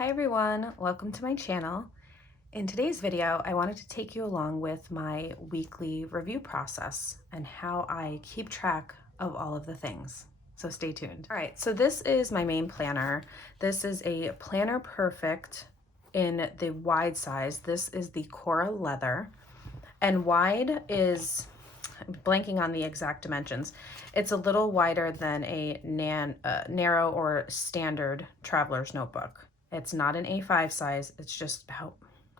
Hi everyone, welcome to my channel. In today's video, I wanted to take you along with my weekly review process and how I keep track of all of the things. So stay tuned. All right, so this is my main planner. This is a Planner Perfect in the wide size. This is the Cora leather, and wide is, I'm blanking on the exact dimensions. It's a little wider than a narrow or standard traveler's notebook. It's not an A5 size. It's just about,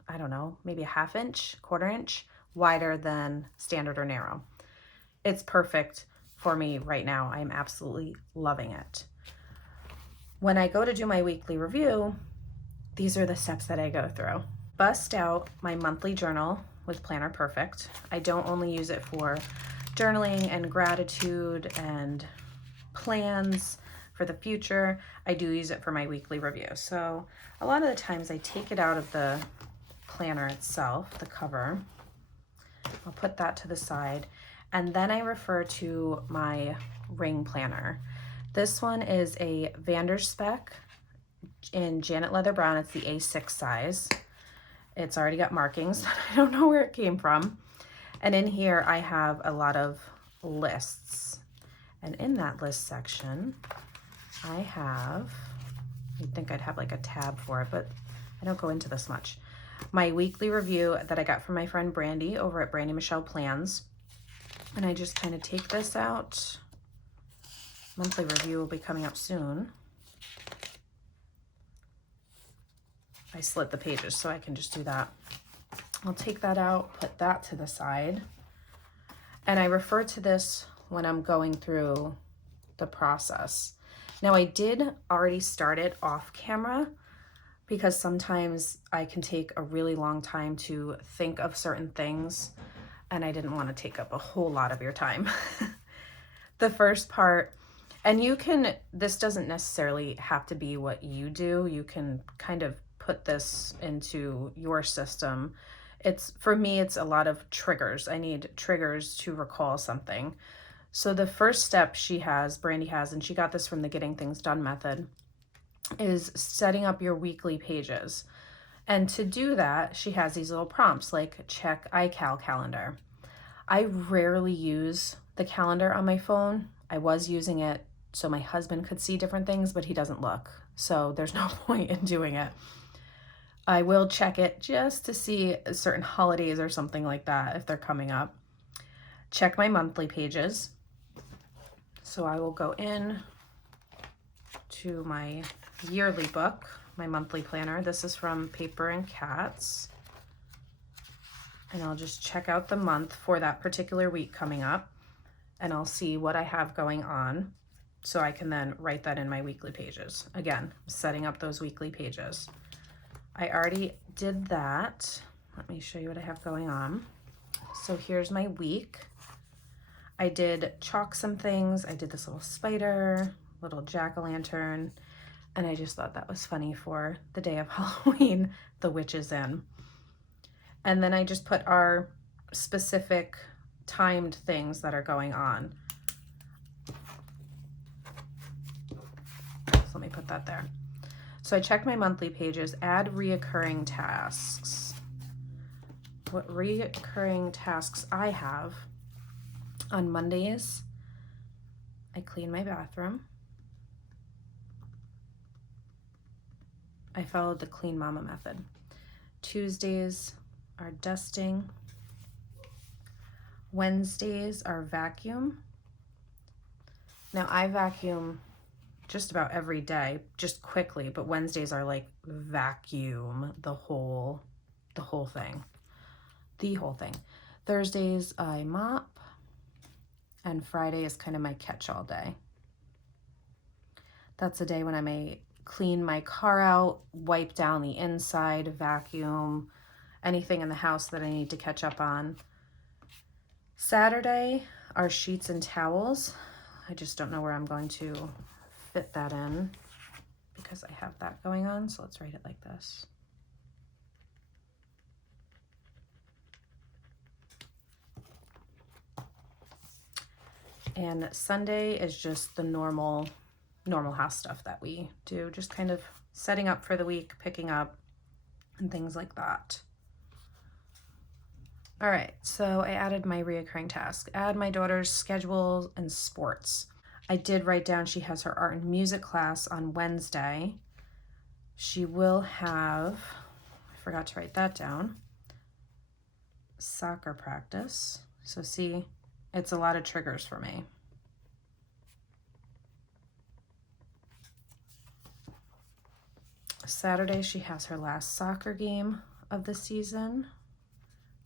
I don't know, maybe a half inch, quarter inch wider than standard or narrow. It's perfect for me right now. I'm absolutely loving it. When I go to do my weekly review, these are the steps that I go through. Bust out my monthly journal with Planner Perfect. I don't only use it for journaling and gratitude and plans for the future. I do use it for my weekly review. So a lot of the times I take it out of the planner itself, the cover. I'll put that to the side. And then I refer to my ring planner. This one is a Vanderspec in Janet Leather Brown. It's the A6 size. It's already got markings. I don't know where it came from. And in here I have a lot of lists. And in that list section, I have, you'd think I'd have like a tab for it, but I don't go into this much. My weekly review that I got from my friend Brandy over at Brandy Michelle Plans. And I just kind of take this out. Monthly review will be coming up soon. I slit the pages so I can just do that. I'll take that out, put that to the side. And I refer to this when I'm going through the process. Now I did already start it off camera because sometimes I can take a really long time to think of certain things and I didn't want to take up a whole lot of your time. The first part, and you can, this doesn't necessarily have to be what you do. You can kind of put this into your system. It's, for me, it's a lot of triggers. I need triggers to recall something. So the first step Brandy has, and she got this from the Getting Things Done method, is setting up your weekly pages. And to do that, she has these little prompts like check iCal calendar. I rarely use the calendar on my phone. I was using it so my husband could see different things, but he doesn't look. So there's no point in doing it. I will check it just to see certain holidays or something like that if they're coming up. Check my monthly pages. So I will go in to my yearly book, my monthly planner. This is from Paper and Cats. And I'll just check out the month for that particular week coming up. And I'll see what I have going on so I can then write that in my weekly pages. Again, setting up those weekly pages. I already did that. Let me show you what I have going on. So here's my week. I did chalk some things. I did this little spider, little jack-o'-lantern, and I just thought that was funny for the day of Halloween, the witch is in. And then I just put our specific timed things that are going on. So let me put that there. So I checked my monthly pages, add reoccurring tasks. What reoccurring tasks I have: on Mondays, I clean my bathroom. I followed the Clean Mama method. Tuesdays are dusting. Wednesdays are vacuum. Now I vacuum just about every day, just quickly, but Wednesdays are like vacuum the whole thing. The whole thing. Thursdays I mop, and Friday is kind of my catch-all day. That's a day when I may clean my car out, wipe down the inside, vacuum, anything in the house that I need to catch up on. Saturday are sheets and towels. I just don't know where I'm going to fit that in because I have that going on. So let's write it like this. And Sunday is just the normal normal house stuff that we do, just kind of setting up for the week, picking up, and things like that. All right, so I added my reoccurring task. Add my daughter's schedule and sports. I did write down she has her art and music class on Wednesday. She will have, I forgot to write that down, soccer practice. So see, it's a lot of triggers for me. Saturday, she has her last soccer game of the season.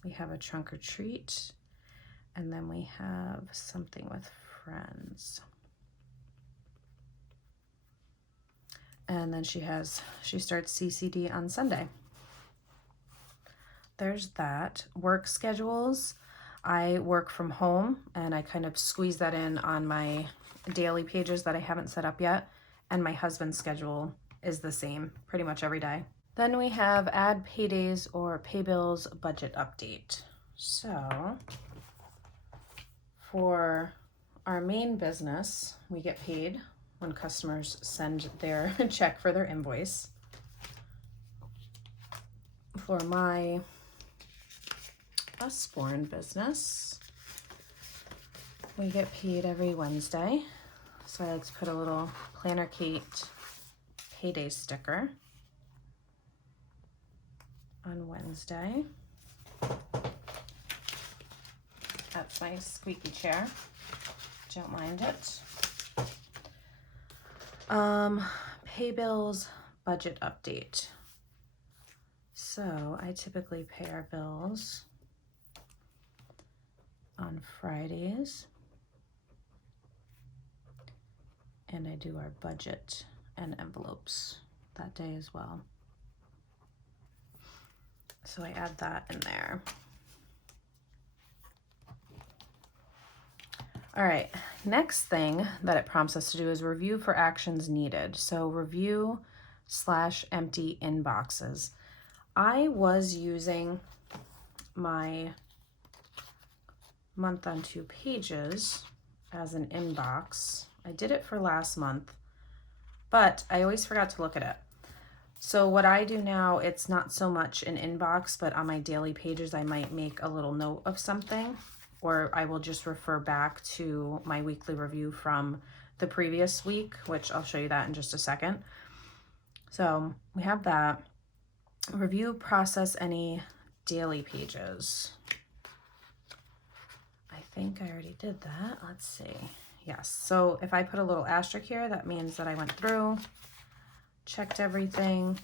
We have a trunk or treat, and then we have something with friends. And then she starts CCD on Sunday. There's that. Work schedules. I work from home, and I kind of squeeze that in on my daily pages that I haven't set up yet. And my husband's schedule is the same pretty much every day. Then we have add paydays or pay bills budget update. So for our main business, we get paid when customers send their check for their invoice. For my Usborne business, we get paid every Wednesday. So I like to put a little Planner Kate payday sticker on Wednesday. That's my squeaky chair. Don't mind it. Pay bills budget update. So I typically pay our bills on Fridays, and I do our budget and envelopes that day as well. So I add that in there. All right, next thing that it prompts us to do is review for actions needed. So review / empty inboxes. I was using my month on 2 pages as an inbox. I did it for last month, but I always forgot to look at it. So what I do now, it's not so much an inbox, but on my daily pages, I might make a little note of something, or I will just refer back to my weekly review from the previous week, which I'll show you that in just a second. So we have that. Review, process any daily pages. I think I already did that. Let's see. Yes. So if I put a little asterisk here, that means that I went through, checked everything.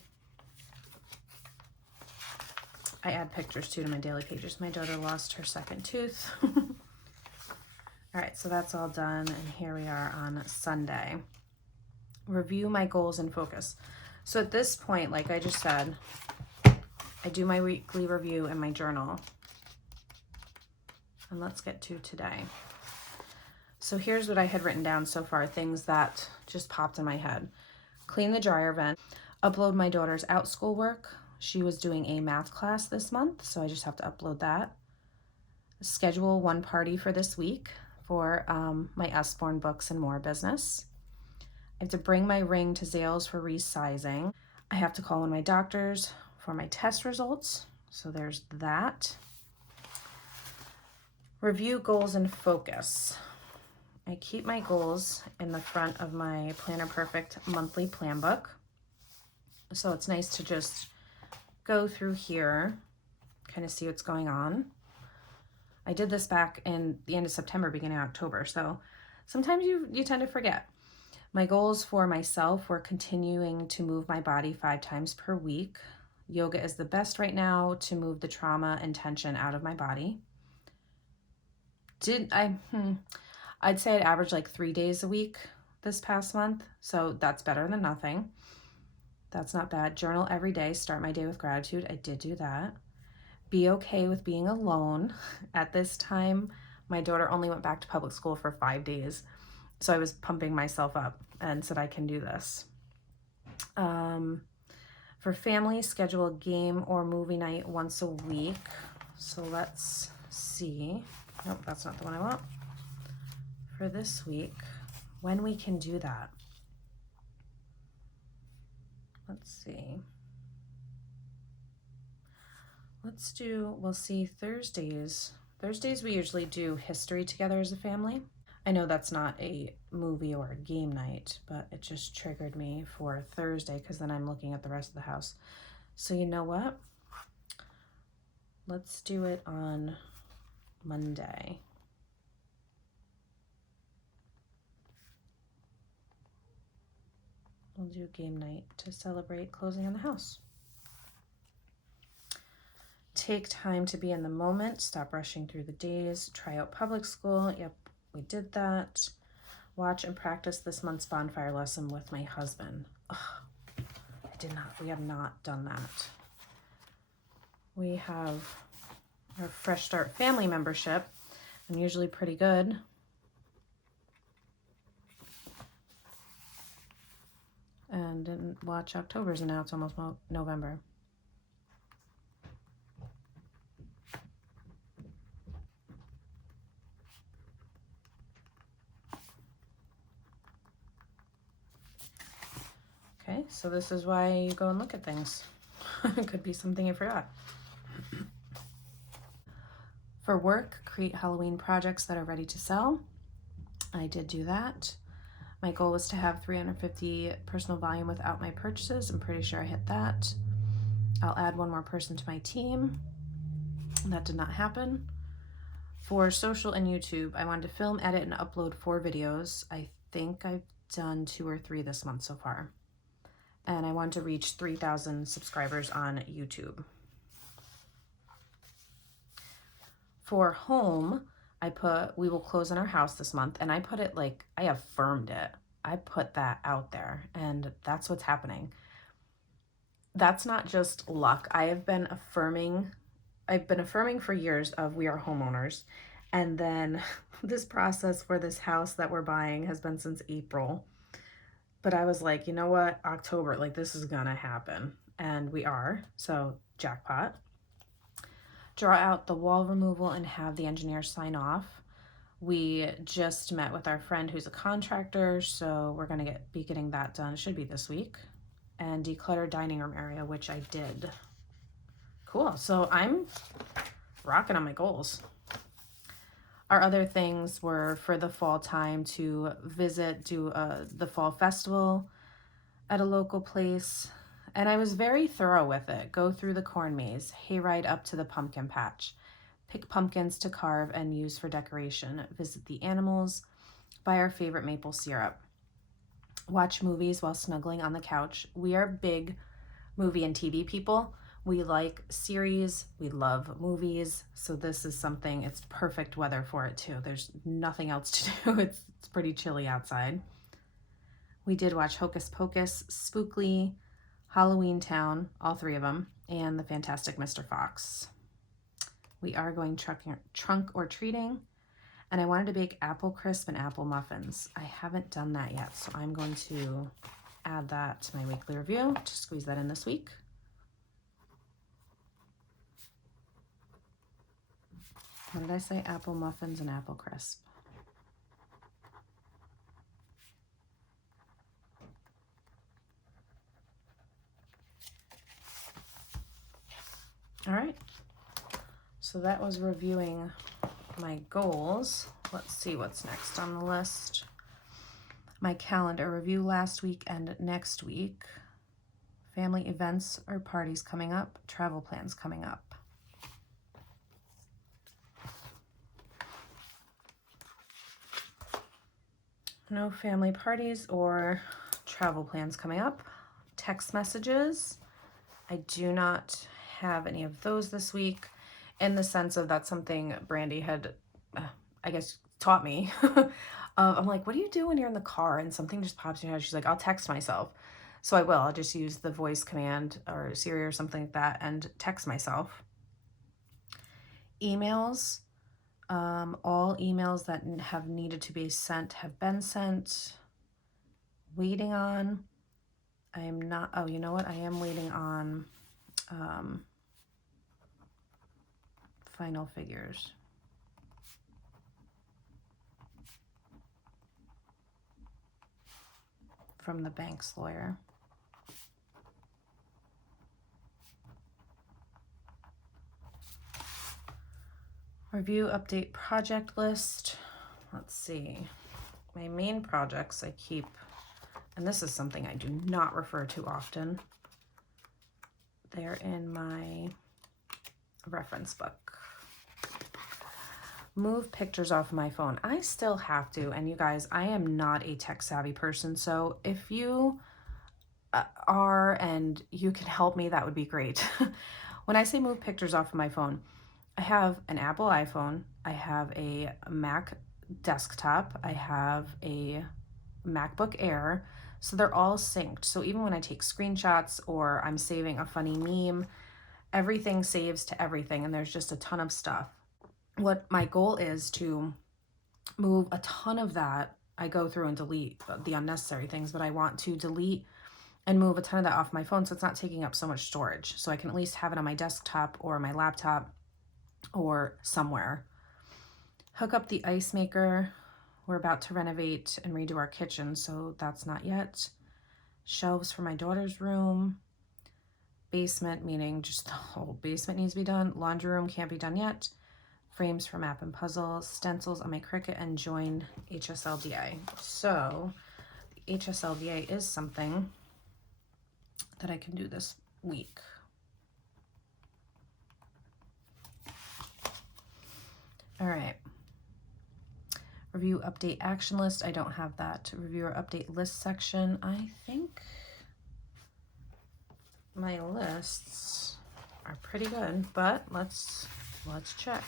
I add pictures too to my daily pages. My daughter lost her second tooth. All right, so that's all done. And here we are on Sunday. Review my goals and focus. So at this point, like I just said, I do my weekly review in my journal. And let's get to today. So here's what I had written down so far, things that just popped in my head. Clean the dryer vent, upload my daughter's OutSchool work. She was doing a math class this month, so I just have to upload that. Schedule one party for this week for my Usborne Books and More business. I have to bring my ring to Zales for resizing. I have to call one of my doctors for my test results, so there's that. Review goals and focus. I keep my goals in the front of my Planner Perfect monthly plan book. So it's nice to just go through here, kind of see what's going on. I did this back in the end of September, beginning of October. So sometimes you tend to forget. My goals for myself were continuing to move my body 5 times per week. Yoga is the best right now to move the trauma and tension out of my body. I'd say I'd average like 3 days a week this past month. So that's better than nothing. That's not bad. Journal every day. Start my day with gratitude. I did do that. Be okay with being alone. At this time, my daughter only went back to public school for 5 days. So I was pumping myself up and said I can do this. For family, schedule a game or movie night once a week. So let's see. Nope, that's not the one I want. For this week, when we can do that. let's see. We'll see Thursdays. Thursdays we usually do history together as a family. I know that's not a movie or a game night, but it just triggered me for Thursday because then I'm looking at the rest of the house. So you know what? Let's do it on Monday. We'll do game night to celebrate closing on the house. Take time to be in the moment. Stop rushing through the days. Try out public school. Yep, we did that. Watch and practice this month's bonfire lesson with my husband. Ugh, we have not done that. We have our Fresh Start family membership. I'm usually pretty good. And didn't watch October's, and now it's almost November. Okay, so this is why you go and look at things. It could be something you forgot. For work, create Halloween projects that are ready to sell. I did do that. My goal was to have 350 personal volume without my purchases. I'm pretty sure I hit that. I'll add one more person to my team. That did not happen. For social and YouTube, I wanted to film, edit, and upload 4 videos. I think I've done 2 or 3 this month so far. And I want to reach 3,000 subscribers on YouTube. For home, I put, we will close on our house this month, and I put it like, I affirmed it. I put that out there, and that's what's happening. That's not just luck. I've been affirming for years of we are homeowners. And then this process for this house that we're buying has been since April. But I was like, you know what, October, like this is gonna happen. And we are, so jackpot. Draw out the wall removal and have the engineer sign off. We just met with our friend who's a contractor, so we're gonna be getting that done. It should be this week. And declutter dining room area, which I did. Cool, so I'm rocking on my goals. Our other things were for the fall time to do the fall festival at a local place. And I was very thorough with it. Go through the corn maze, hayride up to the pumpkin patch, pick pumpkins to carve and use for decoration, visit the animals, buy our favorite maple syrup, watch movies while snuggling on the couch. We are big movie and TV people. We like series, we love movies, so this is something, it's perfect weather for it too. There's nothing else to do. It's pretty chilly outside. We did watch Hocus Pocus, Spookly, Halloween Town, all 3 of them, and The Fantastic Mr. Fox. We are going trunk or treating, and I wanted to bake apple crisp and apple muffins. I haven't done that yet, so I'm going to add that to my weekly review to squeeze that in this week. What did I say? Apple muffins and apple crisp. All right. So that was reviewing my goals. Let's see what's next on the list. My calendar review last week and next week. Family events or parties coming up. Travel plans coming up. No family parties or travel plans coming up. Text messages. I do not have any of those this week, in the sense of that's something Brandy had, I guess, taught me. I'm like, what do you do when you're in the car and something just pops in your head? She's like, I'll text myself. So I will. I'll just use the voice command or Siri or something like that and text myself. Emails. All emails that have needed to be sent have been sent. Waiting on. I am not, oh, you know what? I am waiting on final figures. From the bank's lawyer. Review, update project list. Let's see. My main projects I keep, and this is something I do not refer to often. They're in my reference book. Move pictures off my phone. I still have to, and you guys, I am not a tech savvy person, so if you are and you can help me, that would be great. When I say move pictures off of my phone, I have an Apple iPhone, I have a Mac desktop, I have a MacBook Air, so they're all synced. So even when I take screenshots or I'm saving a funny meme, everything saves to everything, and there's just a ton of stuff. What my goal is to move a ton of that. I go through and delete the unnecessary things, but I want to delete and move a ton of that off my phone so it's not taking up so much storage. So I can at least have it on my desktop or my laptop or somewhere. Hook up the ice maker. We're about to renovate and redo our kitchen, so that's not yet. Shelves for my daughter's room. Basement, meaning just the whole basement needs to be done. Laundry room can't be done yet. Frames for map and puzzle. Stencils on my Cricut, and join HSLDA. So the HSLDA is something that I can do this week. All right. Review, update, action list. I don't have that. Review or update list section. I think my lists are pretty good, but let's check.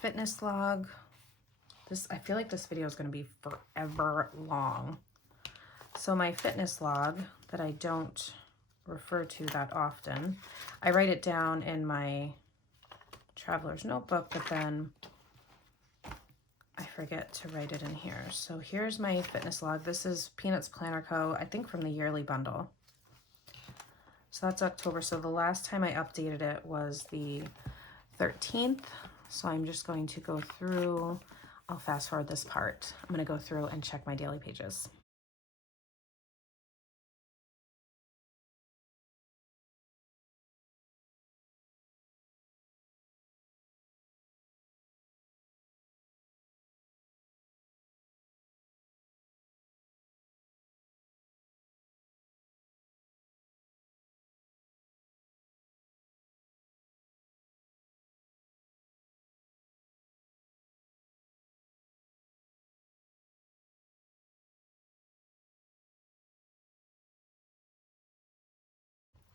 Fitness log. I feel like this video is going to be forever long. So my fitness log that I don't refer to that often, I write it down in my traveler's notebook, but then I forget to write it in here. So here's my fitness log. This is Peanuts Planner Co., I think from the yearly bundle. So that's October. So the last time I updated it was the 13th. So I'm just going to go through, I'll fast forward this part. I'm going to go through and check my daily pages.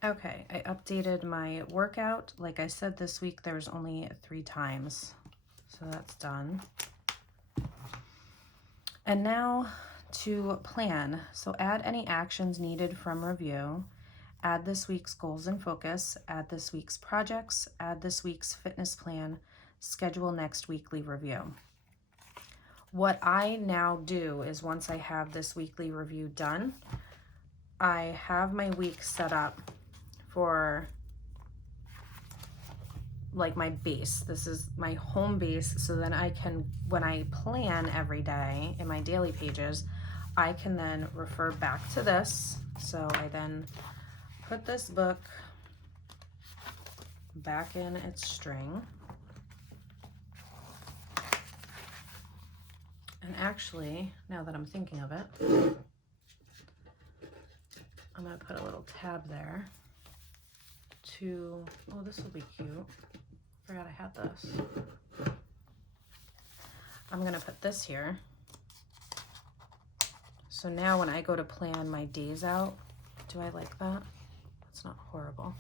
Okay, I updated my workout. Like I said, this week there's only 3 times, so that's done. And now to plan. So add any actions needed from review, add this week's goals and focus, add this week's projects, add this week's fitness plan, schedule next weekly review. What I now do is once I have this weekly review done, I have my week set up for like my base. This is my home base, so then I can, when I plan every day in my daily pages, I can then refer back to this. So I then put this book back in its string. And actually, now that I'm thinking of it, I'm going to put a little tab there to, oh, this will be cute. Forgot I had this. I'm going to put this here. So now when I go to plan my days out, do I like that? That's not horrible.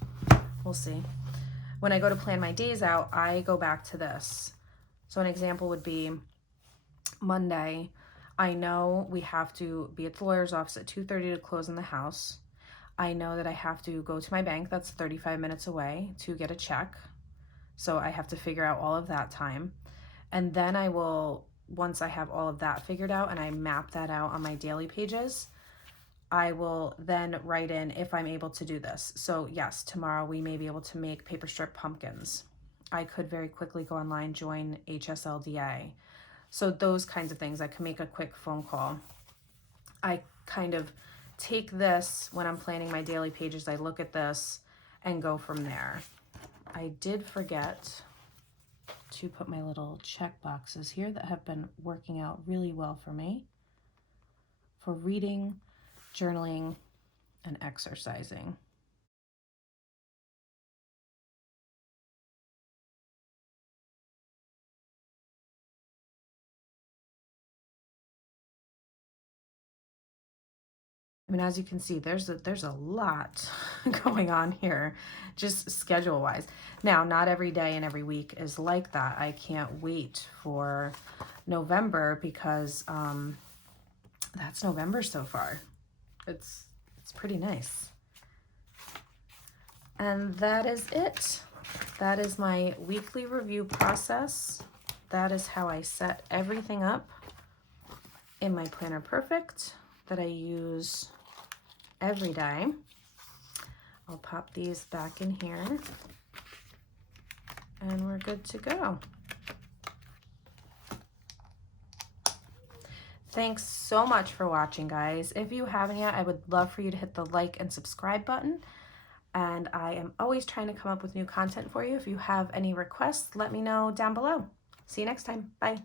We'll see. When I go to plan my days out, I go back to this. So an example would be Monday. I know we have to be at the lawyer's office at 2:30 to close in the house. I know that I have to go to my bank, that's 35 minutes away, to get a check. So I have to figure out all of that time. And then I will, once I have all of that figured out and I map that out on my daily pages, I will then write in if I'm able to do this. So yes, tomorrow we may be able to make paper strip pumpkins. I could very quickly go online, join HSLDA. So those kinds of things, I can make a quick phone call. I kind of take this when I'm planning my daily pages, I look at this and go from there. I did forget to put my little check boxes here that have been working out really well for me for reading, journaling, and exercising. I mean, as you can see, there's a lot going on here, just schedule-wise. Now, not every day and every week is like that. I can't wait for November because that's November so far. It's pretty nice. And that is it. That is my weekly review process. That is how I set everything up in my Planner Perfect that I use every day. I'll pop these back in here and we're good to go. Thanks so much for watching, guys. If you haven't yet, I would love for you to hit the like and subscribe button. And I am always trying to come up with new content for you. If you have any requests, let me know down below. See you next time. Bye.